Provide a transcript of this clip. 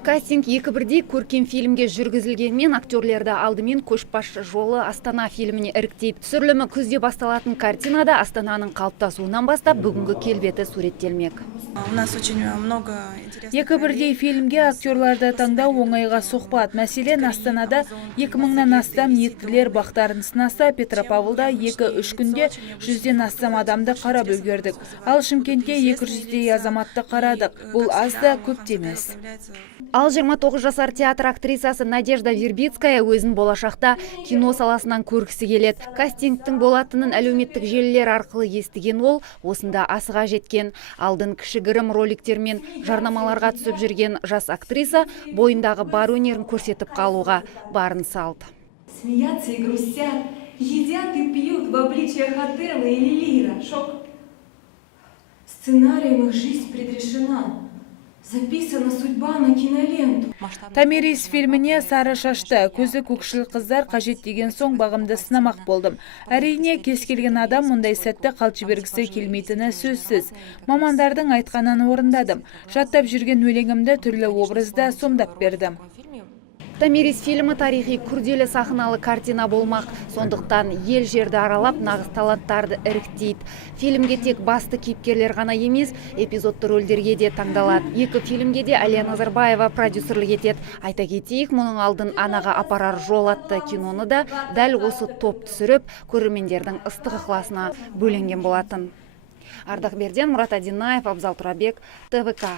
Кастинг екі бірдей көркем фильмге жүргізілгенмен актерлерді алдымен көшбасшы жолы Астана фильміне іріктейді. Түсірілімі күзде басталатын картинада Астананың қалыптасуынан бастап бүгінгі келбеті суреттелмек. У нас очень много интересных. Екі бірдей фильмге актерларды таңдау оңайға соқпады. Мәселен, Астанада 2000-нан астам ниеттілер бақтарын сынаса, Петропавлда 2-3 күнде 100-ден астам адамды қарап үлгердік. Ал Шымкентте 200-дей азаматты қарадық. Бұл аз да көп те емес. Ал 29 жасар театр актрисасы Надежда Вербицкая өзін болашақта кино саласынан көргісі келеді. Кастингтің болатынын әлеуметтік желілер арқылы естіген ол осында асыға жеткен. Алдын кішігірім роликтер мен жарнамаларға түсіп жүрген жас актриса бойындағы бар өнерін көрсетіп қалуға барын салды. Смеятся и грустят, едят и пьют в обличиях Отелло или Лира. Шок. Сценарием их жизнь предрешена. Записана судьба на киноленту. Томирис фильміне сары шашты, көзі көкшіл қыздар қажет деген соң бағымды сынамақ болдым. Әрине, кез келген адам мұндай сәтті қалт жібергісі келмейтіні сөзсіз. Мамандардың айтқанын орындадым. Жаттап жүрген өлеңімді түрлі образда сомдап бердім. Томирис фильмі тарихи күрделі сахналы картина болмақ. Сондықтан ел жерді аралап нағыз таланттарды іріктейді. Фильмге тек басты кейіпкерлер ғана емес, эпизодты рөлдерге де таңдалады. Екі фильмге де Әлия Назарбаева продюсерлік етеді. Айта кетейік, мұның алдын анаға апарар жол атты киноны да дәл осы топ түсіріп, көрермендердің ыстық ықыласына бөленген болатын. Ардақ Берден, Мұрат Адинаев, Абзал Турабек, ТВК.